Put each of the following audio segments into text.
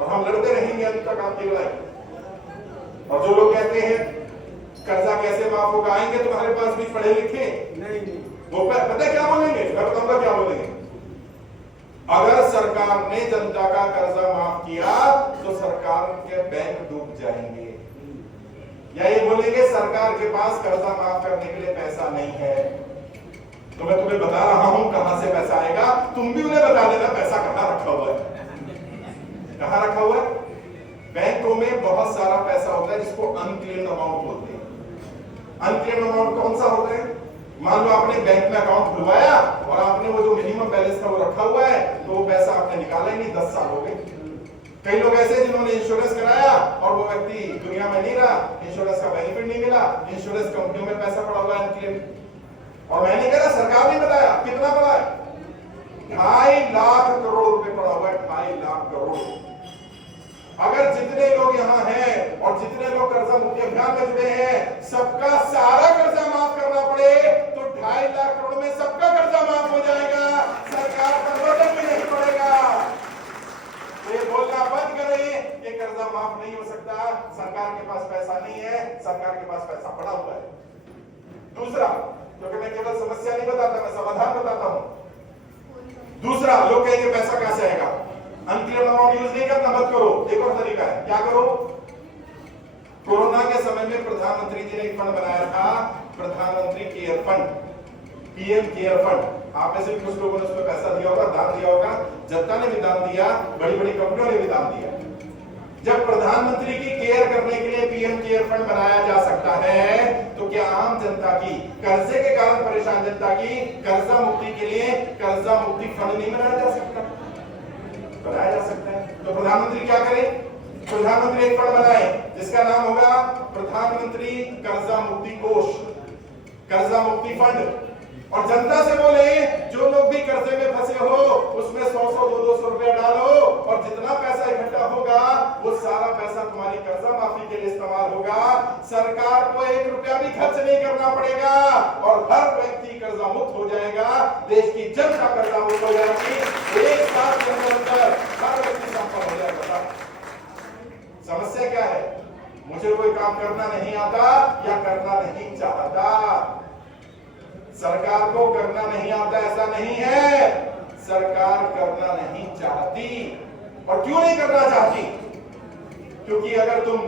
और हम लड़ते रहेंगे अंत तक आपकी लड़ाई। और जो लोग कहते हैं कर्जा कैसे माफ होगा, आएंगे तुम्हारे पास भी पढ़े लिखे नहीं, वो पता है क्या बोलेंगे, मैं बताऊंगा क्या बोलेंगे। अगर सरकार ने जनता का कर्जा माफ किया तो सरकार के बैंक डूब जाएंगे, या ये बोलेंगे सरकार के पास कर्जा माफ करने के लिए पैसा नहीं है। तो मैं तुम्हें बता रहा हूं कहां से पैसा आएगा, तुम भी उन्हें बता देना पैसा कहां रखा हुआ है। कहां रखा हुआ है? बैंकों में बहुत सारा पैसा होता है जिसको अनक्लेम्ड अमाउंट बोलते हैं। अनक्लेम्ड अमाउंट कौन सा होता है? मान लो आपने बैंक में अकाउंट खुलवाया और आपने वो जो मिनिमम बैलेंस था वो रखा हुआ है, तो वो पैसा आपने निकाला ही नहीं, 10 साल हो गए। कई लोग ऐसे जिन्होंने इंश्योरेंस कराया और वो व्यक्ति दुनिया में नहीं रहा, इंश्योरेंस का बेनिफिट नहीं मिला, इंश्योरेंस कंपनियों में पैसा पड़ा हुआ है अनक्लेम्ड। और मैंने कहा सरकार ने बताया कितना पड़ा है, 2.5 लाख करोड़ रुपए पड़ा हुआ है, 2.5 लाख करोड़। अगर जितने लोग यहाँ हैं और जितने लोग कर्जा मुक्ति अभियान में जुड़े हैं, सबका सारा कर्जा माफ करना पड़े तो 2.5 लाख करोड़ में सबका कर्जा माफ हो जाएगा, सरकार का बर्डन भी नहीं पड़ेगा। तो ये बोलना बंद करें कि कर्जा माफ नहीं हो सकता, सरकार के पास पैसा नहीं है, सरकार के पास पैसा पड़ा हुआ है। दूसरा, क्योंकि मैं केवल समस्या नहीं बताता, मैं समाधान बताता हूं। दूसरा, लोग कहेंगे पैसा कहां से आएगा, अनक्लेम्ड अमाउंट यूज नहीं करना, मत करो। एक और तरीका है, क्या करो? कोरोना के समय में प्रधानमंत्री जी ने एक फंड बनाया था, प्रधानमंत्री care fund, PM care fund. आप में से कुछ लोगों ने उसमें पैसा दिया होगा, दान दिया होगा, जनता ने भी दान दिया, बड़ी बड़ी कंपनियों ने भी दान दिया। जब प्रधानमंत्री की केयर करने के लिए पीएम केयर फंड बनाया जा सकता है, तो क्या आम जनता की, कर्जे के कारण परेशान जनता की कर्जा मुक्ति के लिए कर्जा मुक्ति फंड नहीं बनाया जा सकता? बनाया जा सकता है। तो प्रधानमंत्री क्या करे? प्रधानमंत्री एक फंड बनाए जिसका नाम होगा प्रधानमंत्री कर्जा मुक्ति कोष, कर्जा मुक्ति फंड। और जनता से बोले जो लोग भी कर्जे में फंसे हो उसमें 100-100, 200 रुपया डालो और जितना पैसा इकट्ठा होगा वो सारा पैसा तुम्हारी कर्जा माफी के लिए इस्तेमाल होगा। सरकार को 1 रुपया भी खर्च नहीं करना पड़ेगा और हर व्यक्ति कर्जा मुक्त हो जाएगा, देश की जनता कर्जा मुक्त हो जाएगी, 1 साल के अंदर हर व्यक्ति संपन्न हो जाएगा। समस्या क्या है? मुझे कोई काम करना नहीं आता या करना नहीं चाहता। सरकार को करना नहीं आता ऐसा नहीं है, सरकार करना नहीं चाहती। और क्यों नहीं करना चाहती? क्योंकि अगर तुम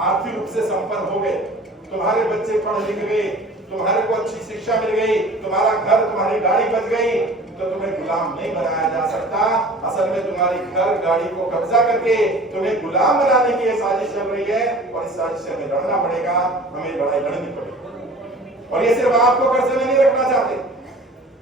आर्थिक रूप से संपन्न हो गए, तुम्हारे बच्चे पढ़ लिख गए, तुम्हारे को अच्छी शिक्षा मिल गई, तुम्हारा घर, तुम्हारी गाड़ी बच गई, तो तुम्हें गुलाम नहीं बनाया जा सकता। असल में तुम्हारी घर गाड़ी को कब्जा करके तुम्हें गुलाम बनाने की साजिश चल रही है और इस साजिश से हमें लड़ना पड़ेगा, हमें लड़ाई लड़नी पड़ेगी। और ये सिर्फ आपको कर्जे में नहीं रखना चाहते।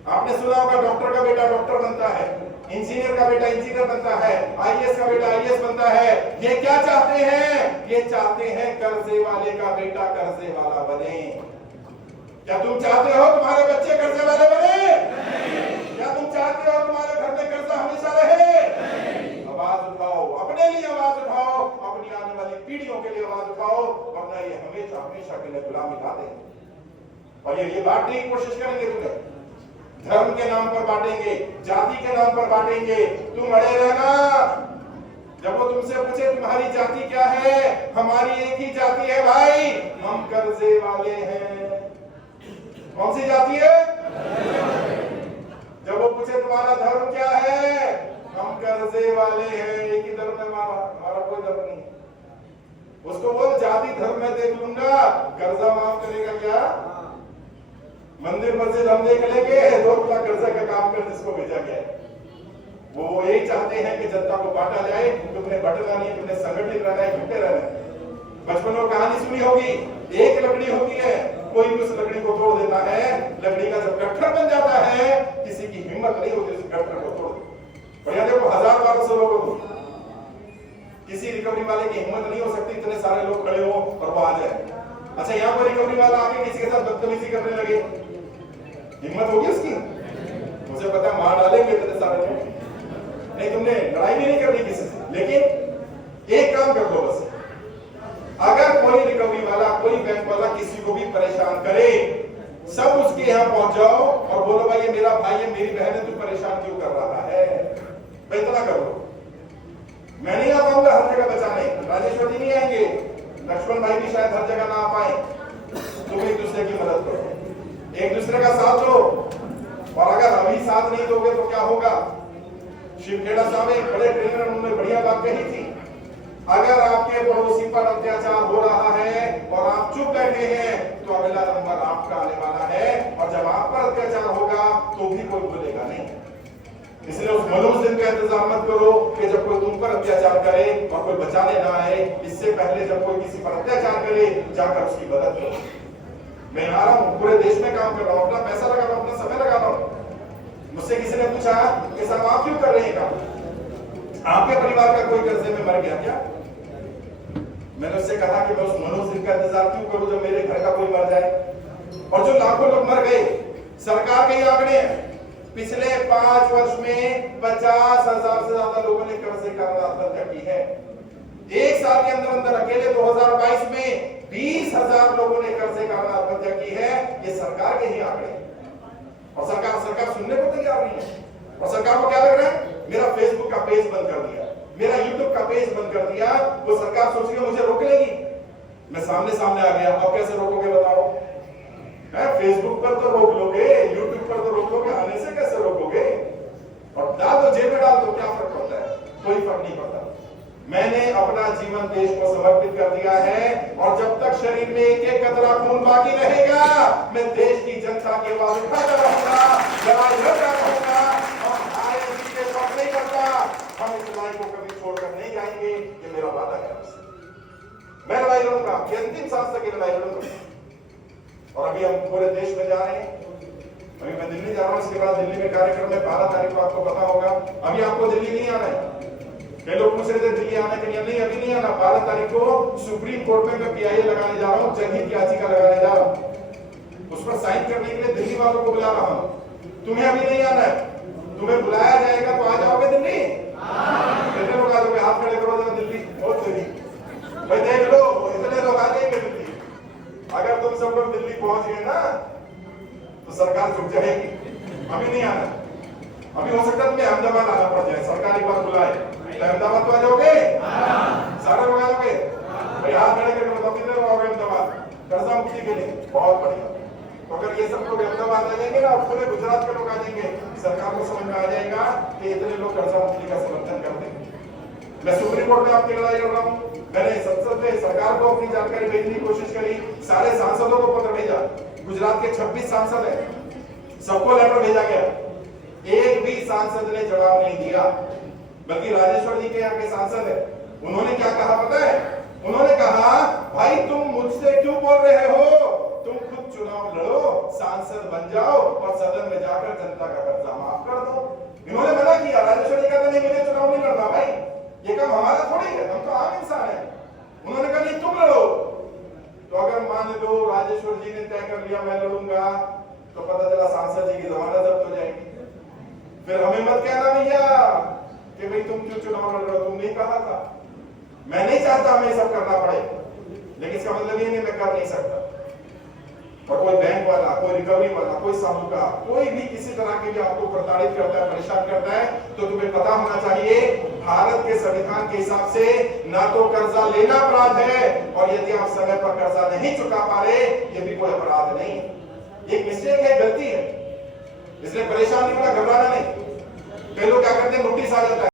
आपने सुना होगा डॉक्टर का बेटा डॉक्टर बनता है, इंजीनियर का बेटा इंजीनियर बनता है, आईएएस का बेटा आईएएस बनता है। ये क्या चाहते हैं? ये चाहते हैं कर्जे वाले का बेटा कर्जे वाला बने। क्या तुम चाहते हो तुम्हारे बच्चे कर्जे वाले बने? क्या तुम चाहते हो तुम्हारे घर में कर्जा हमेशा रहे? आवाज उठाओ, अपने लिए आवाज उठाओ, अपनी आने वाली पीढ़ियों के लिए आवाज उठाओ, वरना ये हमेशा हमेशा के लिए गुलामी लाते हैं। और ये बांटने की कोशिश करेंगे, तुम्हें धर्म के नाम पर बांटेंगे, जाति के नाम पर बांटेंगे। तुम अड़े रहना। जब वो तुमसे पूछे तुम्हारी जाति क्या है, हमारी एक ही जाति है भाई, हम कर्जे वाले हैं। कौन सी जाति है? जब वो पूछे तुम्हारा धर्म क्या है, हम कर्जे वाले हैं, एक ही धर्म है हमारा कोई धर्म नहीं। उसको बोल जाति धर्म में देख लूंगा, कर्जा माफ करेगा क्या? मंदिर मस्जिद हम देख लेंगे, 2 लाख कर्जा का काम कर जिसको भेजा गया है। वो यही चाहते हैं कि जनता को बांटा जाए, तुमने बंटना नहीं, तुमने संगठित रहना है, जुटे रहना है। बचपन में कहानी सुनी होगी, एक लकड़ी होती है, कोई भी उस लकड़ी को तोड़ देता है, लकड़ी का जब गट्ठर बन जाता है किसी की हिम्मत नहीं होती उस गट्ठर को तोड़ दे। और यहाँ देखो 1000-1200 लोगों को किसी रिकवरी वाले की हिम्मत नहीं हो सकती इतने सारे लोग खड़े हो और वो आ जाए। अच्छा, यहाँ पर रिकवरी वाला आके किसी के साथ बदतमीजी करने लगे, हिम्मत होगी उसकी? मुझे पता मार डालेंगे इतने सारे लोग। नहीं, तुमने लड़ाई भी नहीं करनी किसी से, लेकिन एक काम कर दो बस, अगर कोई रिकवरी वाला, कोई बैंक वाला किसी को भी परेशान करे, सब उसके यहाँ पहुंच जाओ और बोलो भाई ये मेरा भाई है, मेरी बहन है, तू परेशान क्यों कर रहा है? इतना करो। मैं नहीं आ पाऊंगा हर जगह बचाने, राजेश्वर जी नहीं आएंगे, लक्ष्मण भाई भी शायद हर जगह ना आ पाए। तुम एक दूसरे की मदद करो, एक दूसरे का साथ लो, और अगर अभी साथ नहीं दोगे तो क्या होगा? शिवखेड़ा साहब एक बड़े ट्रेनर, उन्होंने बढ़िया बात कही थी, अगर आपके पड़ोसी पर अत्याचार हो रहा है और आप चुप बैठे हैं तो अगला नंबर आपका आने वाला है, और जब आप पर अत्याचार होगा तो भी कोई बोलेगा नहीं। इसलिए उस मनुष्य दिन का इंतजार मत करो कि जब कोई तुम पर अत्याचार करे और कोई बचाने ना आए, इससे पहले जब कोई किसी पर अत्याचार करे जाकर उसकी मदद करो। मैं आ रहा हूँ, पूरे देश में काम कर रहा हूँ, अपना पैसा लगा रहा हूँ, अपना समय लगा रहा हूँ। मुझसे किसी ने पूछा कि साहब आप क्यों कर रहे हैं काम? आपके परिवार का कोई कर्जे में मर गया क्या? मैंने उससे कहा कि मैं उस मनोज दिन का इंतजार क्यों करूं जब मेरे घर का कोई मर जाए? और जो लाखों लोग मर गए, सरकार के आंकड़े हैं, पिछले 5 वर्ष में 50,000 से ज्यादा लोगों ने कर्ज के कारण आत्महत्या की है। एक साल के अंदर अंदर अकेले 2022 में 20,000 लोगों ने कर्ज के कारण आत्महत्या की है। ये सरकार के ही आंकड़े, और सरकार सुनने को तैयार नहीं है। और सरकार को क्या लग रहा है? मेरा फेसबुक का पेज बंद कर दिया, मेरा यूट्यूब का पेज बंद कर दिया, वो सरकार सोच रही है मुझे रोक लेगी। मैं सामने आ गया, अब कैसे रोकोगे बताओ? फेसबुक पर तो रोक लोगे, यूट्यूब पर तो रोक लोगे, आने से कैसे रोकोगे? और डाल दो, जेब में डाल दो, क्या फर्क पड़ता है? कोई फर्क नहीं पड़ता। मैंने अपना जीवन देश को समर्पित कर दिया है, और जब तक शरीर में एक एक कतरा खून बाकी रहेगा, मैं देश की जनता की आवाज उठाता रहूंगा, लड़ाई लड़ता रहूंगा, और हारे जीते फर्क नहीं पड़ता। हम इस लड़ाई को कभी छोड़कर नहीं जाएंगे, ये मेरा वादा है। मैं लड़ाई लड़ूंगा, अंतिम सांस तक लड़ाई लड़ूंगा। और अभी हम पूरे देश में जा रहे हैं, अभी मैं दिल्ली जा रहा हूं, इसके बाद दिल्ली में कार्यक्रम है 12 तारीख को, आपको पता होगा। अभी आपको दिल्ली नहीं आना है, कई लोग पूछ रहे थे दिल्ली आने के लिए, नहीं अभी नहीं आना। 12 तारीख को सुप्रीम कोर्ट में मैं PIA लगाने जा रहा हूँ, जनहित याचिका लगाने जा रहा हूँ, उस पर साइन करने के लिए दिल्ली वालों को बुला रहा हूँ। तुम्हें अभी नहीं आना है, तुम्हें बुलाया जाएगा तो आ जाओगे दिल्ली? कितने लोग आ जाओगे? हाथ खड़े करो जरा। दिल्ली बहुत सही भाई, देख लो इतने लोग आ जाएंगे दिल्ली। अगर तुम सब लोग दिल्ली पहुंच गए ना तो सरकार झुक जाएगी। अभी नहीं आना, अभी हो सकता है तुम्हें अहमदाबाद आना पड़ जाए, सरकार एक बार बुलाए तो अहमदाबाद तो आ जाओगे? सारे लोग आ जाओगे भाई? हाथ खड़े करके बताओ कितने लोग आओगे अहमदाबाद कर्जा मुक्ति के लिए? बहुत बढ़िया। तो अगर ये सब लोग अहमदाबाद आ जाएंगे ना, पूरे गुजरात के लोग आ जाएंगे, सरकार को समझ में आ जाएगा कि इतने लोग कर्जा मुक्ति का समर्थन करते हैं। मैं सुप्रीम कोर्ट में आपकी लड़ाई लड़ रहा हूँ। मैंने संसद में सरकार को अपनी जानकारी भेजने की कोशिश करी, सारे सांसदों को पत्र भेजा, गुजरात के 26 सांसद हैं, सबको लेटर भेजा गया, एक भी सांसद ने जवाब नहीं दिया। बल्कि राजेश्वर जी के यहाँ के सांसद है, उन्होंने क्या कहा पता है? उन्होंने कहा भाई तुम मुझसे क्यों बोल रहे हो, तुम खुद चुनाव लड़ो, सांसद बन जाओ और सदन में जाकर जनता का कर्जा माफ कर दो। इन्होंने मना किया। राजेश्वर जी कहते नहीं मुझे चुनाव नहीं लड़ना भाई, ये काम हमारा थोड़ी है, हम तो आम इंसान है। उन्होंने कहा नहीं तुम लड़ो। तो अगर मान लो राजेश्वर जी ने तय कर लिया मैं लड़ूंगा, तो पता चला सांसद जी की जमानत जब्त हो जाएगी। फिर हमें मत कहना भैया कि भाई तुम क्यों चुनाव लड़ रहे हो, तुम नहीं कहा था। मैं नहीं चाहता हमें सब करना पड़े, लेकिन इसका मतलब ये नहीं मैं कर नहीं सकता। और कोई बैंक वाला, कोई रिकवरी वाला, कोई साहूकार, कोई भी किसी तरह के भी आपको प्रताड़ित करता है, परेशान करता है, तो तुम्हें पता होना चाहिए भारत के संविधान के हिसाब से ना तो कर्जा लेना अपराध है, और यदि आप समय पर कर्जा नहीं चुका पा रहे ये भी कोई अपराध नहीं। एक मिस्टेक है, गलती है, इसलिए परेशान नहीं होना, घबराना नहीं। कई लोग क्या करते हैं, नोटिस आ जाता है